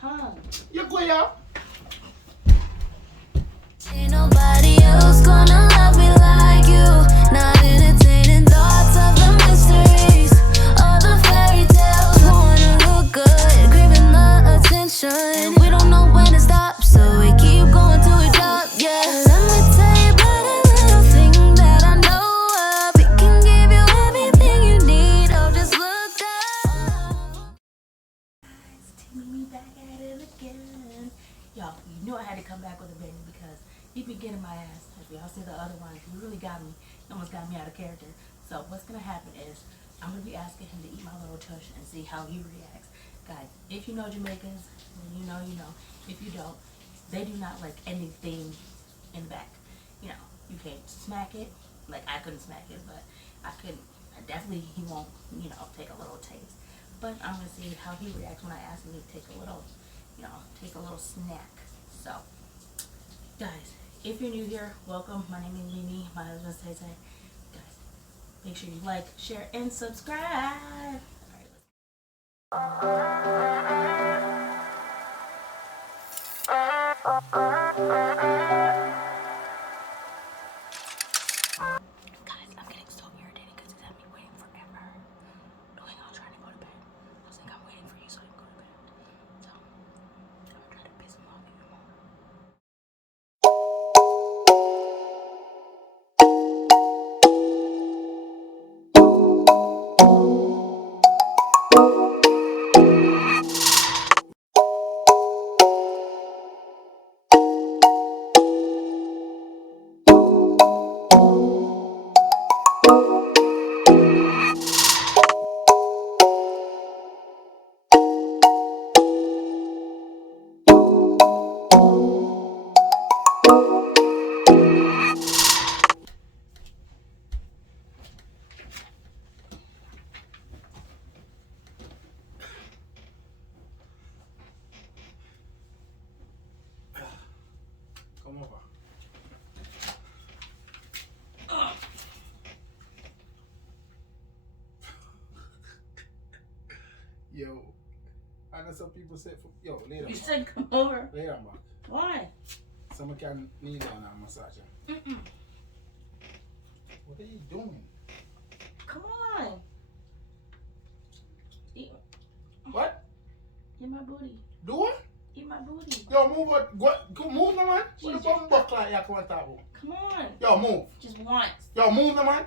tongue. You go here. Ain't nobody else gonna love me like you. Not entertaining thoughts of the mysteries, all the fairy tales. Wanna look good, craving the attention. And we don't know when to stop, so we keep going till we drop. Yeah, let me tell you about a little thing that I know of. It can give you everything you need. Oh, just look up. Me back at it again. Y'all, you knew I had to come back with a bang because he be getting my ass. If y'all see the other one, he really got me. He almost got me out of character. So what's gonna happen is I'm gonna be asking him to eat my little tush and see how he reacts. Guys, if you know Jamaicans, then you know, you know. If you don't, they do not like anything in the back. You know, you can't smack it. Like I couldn't smack it, but I couldn't. Definitely he won't, you know, take a little taste. But I'm gonna see how he reacts when I ask him to take a little, you know, take a little snack. So, guys, if you're new here, welcome. My name is Mimi. My husband's Tay Tay. Guys, make sure you like, share, and subscribe. All right, guys, I'm getting so irritated because he's had me waiting forever. Doing all trying to go to bed. I was like, I'm waiting for you so I can go to bed. So, I'm gonna try to piss him off even more. Come over. Yo, I know some people say, yo, lay down. You said come over. Lay down back. Why? Someone can kneel down and massage you. What are you doing? Come on. Eat, What? eat my booty. Do what? Eat my booty. Yo, move what? Go move, no man. What the bum buck like you come on top of? Come on. Yo, move. Just once. Yo, move, no man.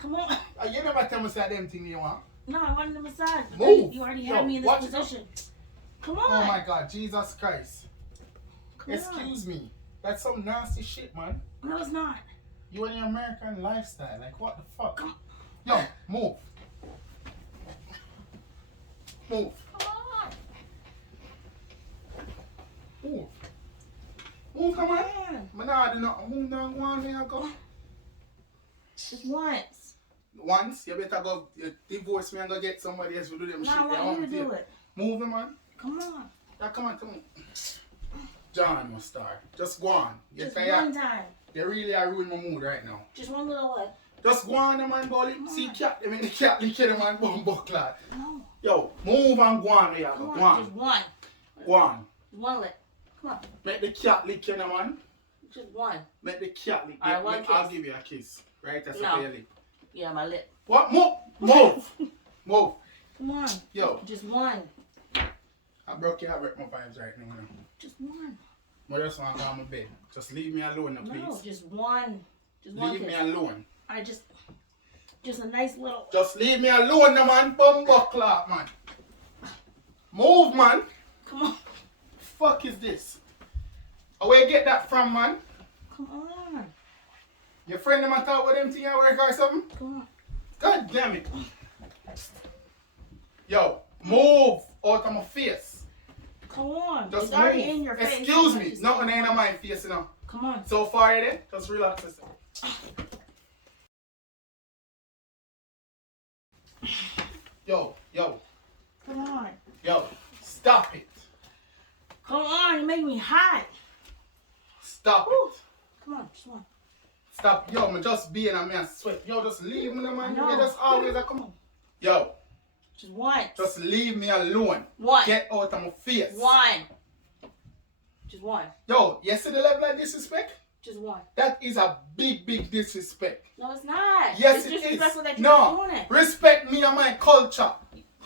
Come on. You never tell me say them thing you want. No, I wanted a massage. But Move. You already Yo, had me in this watch it. position. Come Oh on. my God, Jesus Christ. Come Excuse me. That's some nasty shit, man. on. No, it's not. You in your American lifestyle. Like, what the fuck? Come Yo, move. Move. on. Move. Move, come on. Come on. Man, I do not move down one way I go. Just once. Once, you better go divorce me and go get somebody else to do them No, shit. I want you to do it. Move them, man. Come on. Yeah, come on, come on. John must start. Just go on. You Just tired? one time. They really are ruining my mood right now. Just one little what? Just go on, man, boy. See cat, they make the cat lick them man, bum buckler. No. Yo, move and go on, there. Come Go on. on. Just one. Go on. One lick. Come on. Make the cat lick you, man. Just one. Make the cat lick. Alright, one I'll kiss. give you a kiss. Right, that's No. your lip. Yeah, my lip. What? Move! Move! Move! Come on. Yo, Just one. I broke my vibes right now. Just one. I just want to go on my bed. Just leave me alone now, No, please. just one. Just one Leave kiss. me alone. I just a nice little. Just leave me alone now, man. Bum buckler, man. Move, man. Come on. Fuck is this? Where you get that from, man? Come on. Your friend them a talk with them thing at work or something? Come on. God damn it. Yo, move out of my face. Come on. Just It's already move. in your face. Excuse me. Just- Nothing ain't on my face, you know. Come on. So far, you there? Just relax yourself. Yo, Come on. yo, stop it. Come on. You make me hot. Stop Woo. it. Come on. Just one. Stop. Yo, man, just being a man sweat. Yo, just leave me, man. I know. You just always a come on. Yo, Just once. Just leave me alone. One. Get out of my face. One. Just one. Yo, you see the level of disrespect? Just one. That is a big, big disrespect. No, it's not. Yes, it's it is. disrespectful that you're No, doing it. respect me and my culture.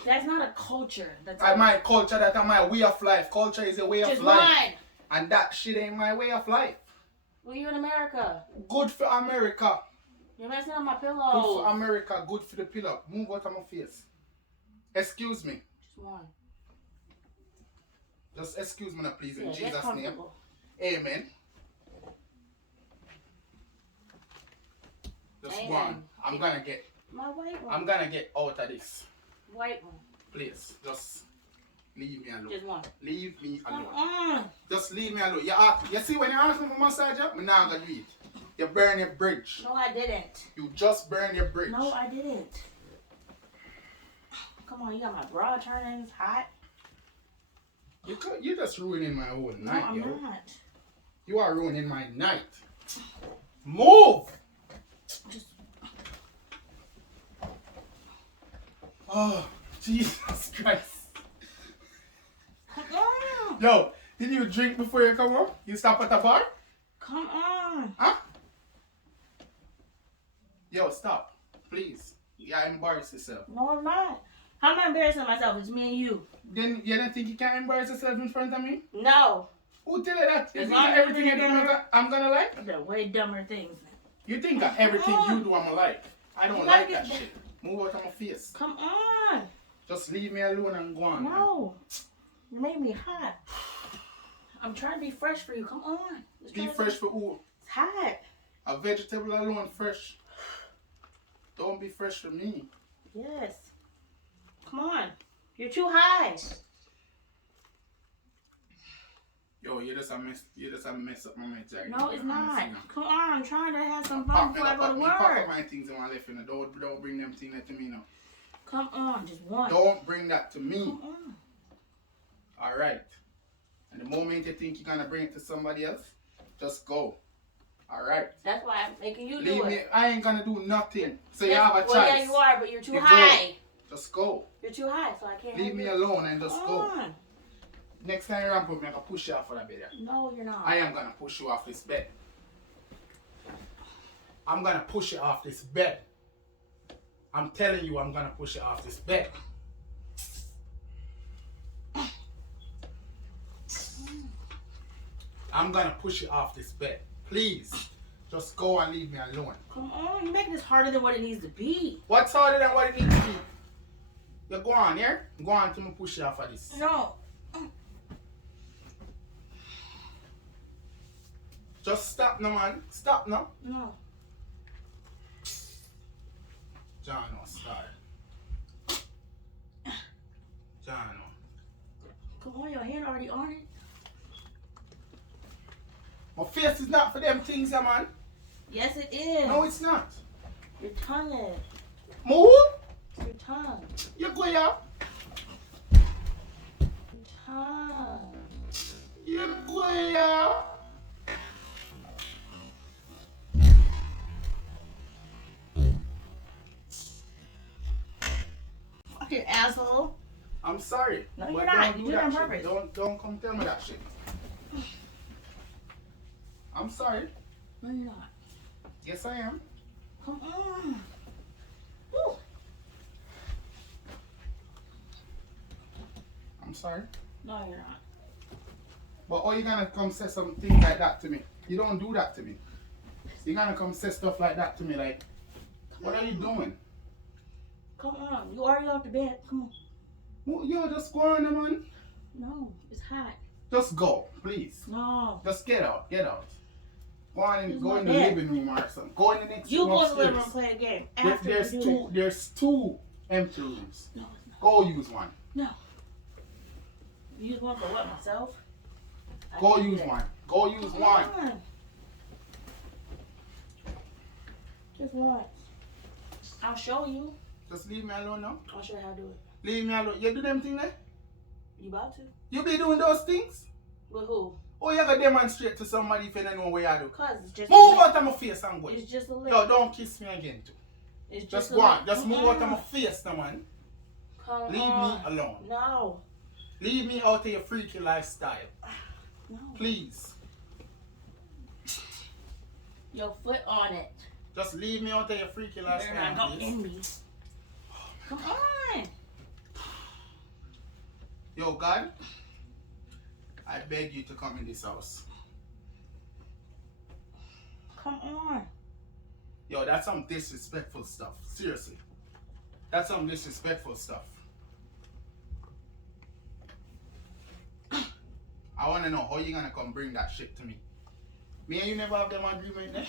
That's not a culture. That's My culture, that's my way of life. Culture is a way of just life. one. And that shit ain't my way of life. Well, you're in America. Good for America. You're messing up my Good pillow. for America. Good for the pillow. Move out of my face. Excuse me. Just one. Just excuse me now, please, in Yeah, Jesus' get name. comfortable. Amen. Just Amen. one. I'm gonna get My white one. I'm gonna get out of this. White one. Please. Just leave me alone. Just one. Leave me alone. Mm-mm. Just leave me alone. You see when you ask me for massage, I'm not gonna do it. You burn your bridge. No, I didn't. You just burn your bridge. No, I didn't. Come on, you got my bra turning. It's hot. You're just ruining my whole No, night, I'm yo. not. You are ruining my night. Move! Just Oh, Jesus Christ. come on. Yo, did you drink before you come home? You stop at the bar? Come on. Huh? Yo, stop. Please. You embarrass yourself. No, I'm not. How am I embarrassing myself? It's me and you. Then you don't think you can embarrass yourself in front of me? No. Who tell you that? You As think long that as everything you you're do doing I'm gonna like? I've done way dumber things. You think that everything you do I'm gonna like? I don't You like gotta that get- shit. Move out of my face. Come on. Just leave me alone and go on. man. No. You made me hot. I'm trying to be fresh for you. Come on. Let's Be try to- fresh for who? It's hot. A vegetable alone fresh. Don't be fresh for me. Yes. Come on. You're too high. Yo, you just a mess up my mental. No, it's not. Come on. I'm trying to have some fun Pack before I go to pack up work. my things in my left hand. Don't bring them things to me now. Come on. Just one. Don't bring that to me. Come on. Alright. And the moment you think you're gonna bring it to somebody else, just go. Alright. That's why I'm making you do Leave me. it. I ain't gonna do nothing. So you Yes, have a choice. well, yeah, you are, but you're too You go. high. Just go. You're too high, so I can't. Leave have me you. alone and just Come go. on. Next time you ramp up, I'm gonna push you off of that bed. No, you're not. I am gonna push you off this bed. I'm gonna push you off this bed. I'm telling you, I'm gonna push you off this bed. I'm gonna push you off this bed. Please, just go and leave me alone. Come on. You're making this harder than what it needs to be. What's harder than what it needs to be? You go on, yeah? Go on till me push you off of this. No. Just stop now, man. Stop now. No. John, no, start. John, no. Come on, your hand already on it. My face is not for them things, man. Yes, it is. No, it's not. Your tongue is. Move. Your tongue. You go here. Your tongue. You go here. Fucking asshole. I'm sorry. No, but you're not. don't You do did it that on shit. purpose. Don't come tell me that shit. I'm sorry. No, you're not. Yes, I am. Come on. Woo. I'm sorry. No, you're not. But are you gonna come say some things like that to me? You don't do that to me. You're gonna come say stuff like that to me, like, what are you doing? Come on. You already off the bed. Come on. Well, yo, just go on, man. No, it's hot. Just go, please. No. Just get out, get out. Go on and It's go my in the bed. living room or something. Go in the next You room go to the living room upstairs. and play a game. There- After there's you do two. that. There's two empty rooms. No, it's not. Go use one. No. You use one for what, myself? I Go can't do use that. one. Go use Come one. on. Just once. I'll show you. Just leave me alone now. I'll show you how to do it. Leave me alone. You do them things there? You about to? You be doing those things? With who? Or you gotta demonstrate to somebody if you don't know what you do? Cause it's just Move a out of my face and go. lick. It's just a lick. Yo, don't kiss me again too. It's Just a go on. lick. Just move out of my Mm-mm. face now, man. Come Leave on. me alone. No. Leave me out of your freaky lifestyle. No. Please. Your foot on it. Just leave me out of your freaky You're lifestyle, not going please. in me. Come on. Yo, God, I beg you to come in this house. Come on. Yo, that's some disrespectful stuff. Seriously. That's some disrespectful stuff. I want to know how you going to come bring that shit to me. Me and you never have them agreement there?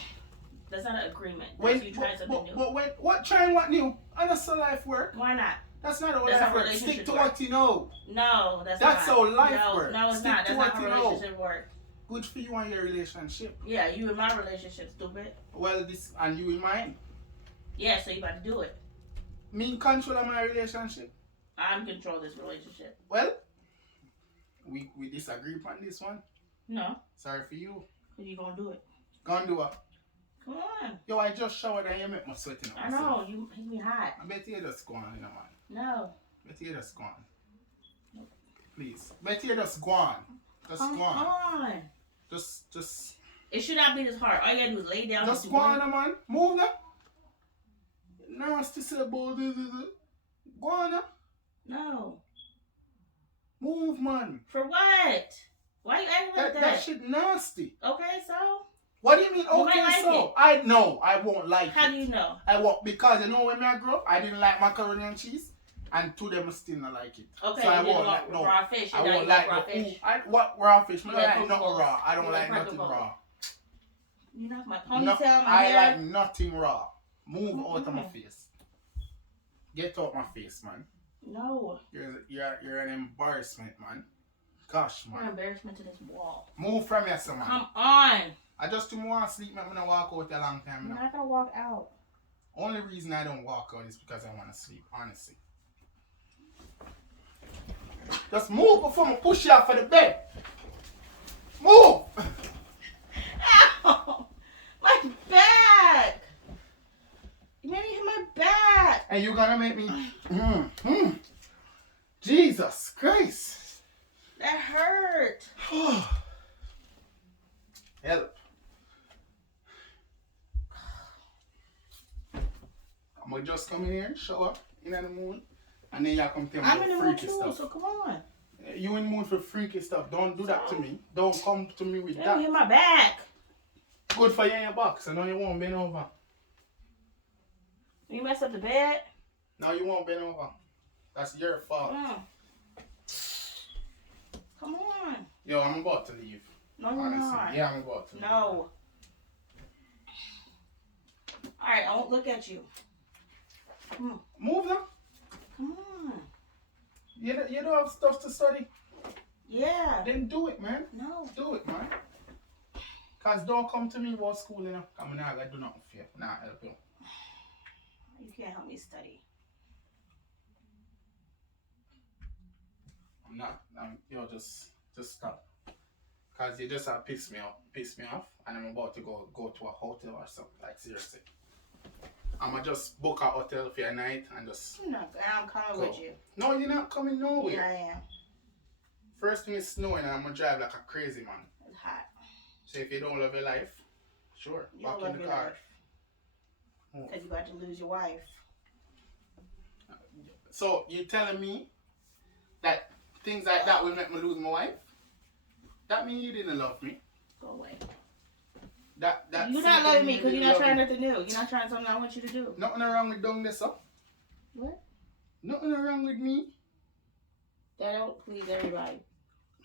That's not an agreement. That's Wait, you trying something new. but wait, what trying what new? And that's how life work. Why not? That's not how That's life how works. Stick relationships to work. what you know. No, that's That's not. how life no, works. No, it's Stick not. to That's what not how you know. relationships work. Good for you and your relationship. Yeah, you in my relationship, stupid. Well, this and you in mine. Yeah, so you about to do it. Me in control of my relationship. I'm control this relationship. Well, we disagree on this one. No, Sorry for you. because you going to do it. Gonna do it. Come on. Yo, I just showered and you make me sweating up. I know, you make me hot. I bet you just go on, you know, man. No. Bet you just go on. Please. Bet you just go on. Just Come go on. on. Just. It should not be this hard. All you gotta do is lay down. Just and go do on, work. man. Move now. Nasty say about this. Go on now. No. Move, man. For what? Why you acting like that? That shit nasty. Okay, so? What do you mean? You Okay, might like so it. I know I won't like How it. do you know? I won't because you know when I grew up, I didn't like macaroni and cheese, and two them still not like it. Okay, so I you didn't won't like like no. raw fish. I You won't don't like raw no. fish. What raw fish? I You don't like like nothing pokeballs. raw. I don't You like like nothing pokeballs. raw. You knock my No, ponytail, my I hair. like nothing raw. Move out of my face. Get out my face, man. No. You're an embarrassment, man. Gosh, You're an man. embarrassment to this wall. Move from here, son, man. Come on. I just don't want to sleep, man. I'm gonna walk out a long time You're now. not gonna walk out. Only reason I don't walk out is because I want to sleep, honestly. Just move before I push you off of the bed. Move! Ow! My back! You made me hit my back! And you're gonna make me. Jesus Christ! That hurt! Help. I'm gonna just come in here, shower in the mood, and then you come tell me I'm in the mood freaky too, stuff. so come on. You in the mood for freaky stuff. Don't do that to me. Don't come to me with You that. hit my back. Good for you in your box. I know you won't bend over. You messed up the bed. No, you won't bend over. That's your fault. Come on. Yo, I'm about to leave. No, you're Honestly. not. Yeah, I'm about to leave. No. Alright, I won't look at you. Move now. Come on. You don't have stuff to study. Yeah. Then do it, man. No. Do it, man. Cause don't come to me about school, you know. I'm not gonna do nothing for you. Nah, help you. You can't help me study. I'm not. Yo, just stop. Cause you just have piss me off, and I'm about to go to a hotel or something. Like seriously. I'ma just book a hotel for a night and just. I'm not. I'm coming go. with you. No, you're not coming nowhere. Here I am. First thing is snowing, and I'm gonna drive like a crazy man. It's hot. So if you don't love your life, sure, You back don't in love the your car. life. Because you about to lose your wife. So you telling me that things like that will make me lose my wife? That means you didn't love me. Go away. That You're not loving me because you're not trying nothing new. You're not trying something I want you to do. Nothing wrong with doing this up. What? Nothing wrong with me. That don't please everybody.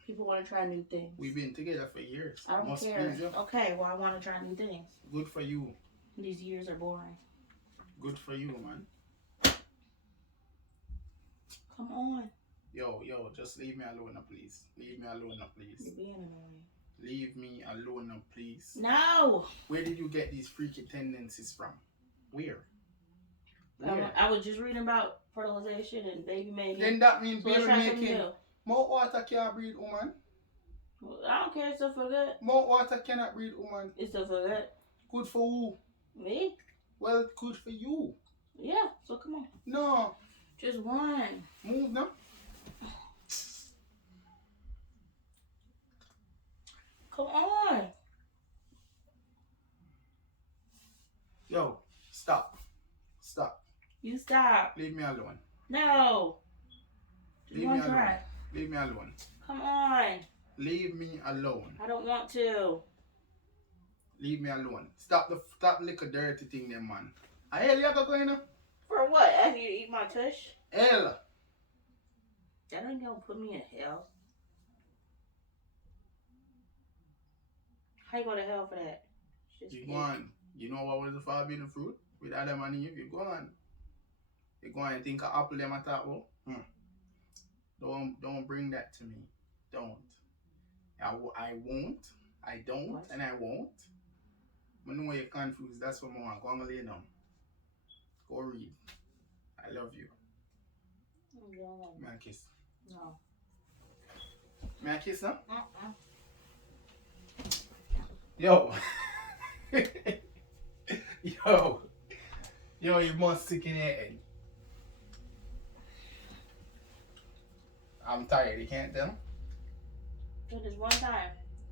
People want to try new things. We've been together for years. I don't Must care. please you. Okay, well I want to try new things. Good for you. These years are boring. Good for you, man. Come on. Yo, just leave me alone now, please. Leave me alone now, please. You're being annoying. Leave me alone now, please. No. Where did you get these freaky tendencies from? Where? I was just reading about fertilization and baby making. Then that means So let's baby try something making. new. More water can't breed woman. Well, I don't care. It's still for good. More water cannot breed woman. It's still for good. Good for who? Me? Well, good for you. Yeah. So come on. No. Just one. Move now. Come on. Yo, stop. Stop. You stop. Leave me alone. No. Just Leave one me alone. try. Leave me alone. Come on. Leave me alone. I don't want to. Leave me alone. Stop the little dirty thing there, man. Hell, you go going now? For what? After you eat my tush? Hell. That ain't gonna put me in hell. How you go to hell for that? Just You go on. You know what was the forbidden fruit? With Adam and Eve, you go on. You go on and think of apple them at that, well? Don't bring that to me. Don't. I won't. I don't. What? And I won't. I know you're confused. That's what I want. Go and lay down. Go read. I love you. No. May I kiss? No. May I kiss now? Uh-uh. Yo. Yo, you must sick in your head. I'm tired, you can't tell? Do this one time.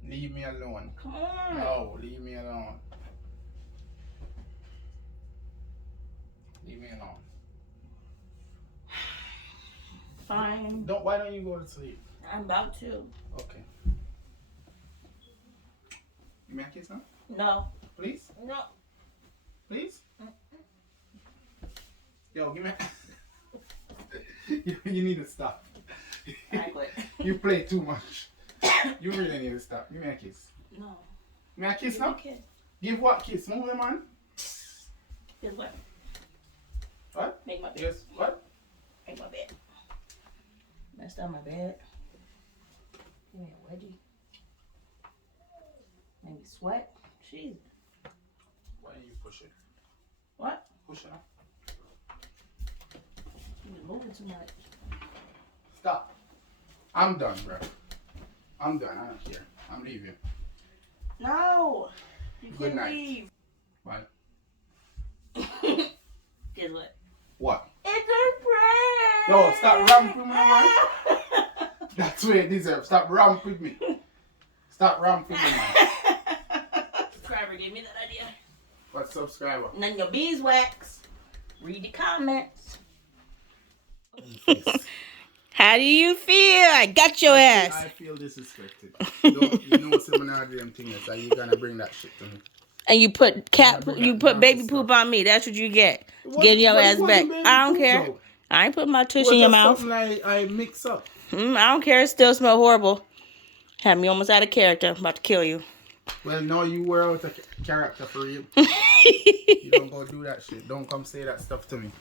Leave me alone. Come on. No, leave me alone. Leave me alone. Fine. Why don't you go to sleep? I'm about to. Okay. You may I kiss now? No. Please? No. Please? Yo, give me you need to stop. I quit. You play too much. You really need to stop. Give me a kiss. No. May I kiss Give now? me a kiss. Give what kiss? Move them on. Guess what? What? Make my bed. Yes. What? Make my bed. Messed up my bed. Give me a wedgie. Make me sweat. Jeez. Why don't you push it? What? Push it up. You're moving too much. Stop. I'm done, bro. I'm done. I don't care. I'm leaving. No. You Good can't night. leave. Bye. Guess what? What? It's a prank. Yo, stop ramping me, man. That's what it deserves. Stop ramping me. Stop ramping me, man. Subscriber gave me that idea. What subscriber? None of your beeswax. Read the comments. How do you feel? I got your ass. I feel disrespected. You know what's in my damn thing is that you're gonna bring that shit to me. And you put baby poop on me. That's what you get. Getting your ass back. I don't care. Though? I ain't putting my tush in your mouth. Something I mix up. I don't care. It still smell horrible. Had me almost out of character. I'm about to kill you. Well, no, you were out of character for real. You don't go do that shit. Don't come say that stuff to me.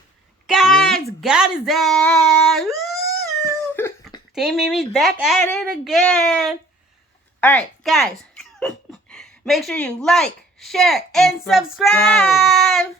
Guys, got his ass. Woo! Team Mimi's back at it again. All right, guys. Make sure you like, share, and subscribe.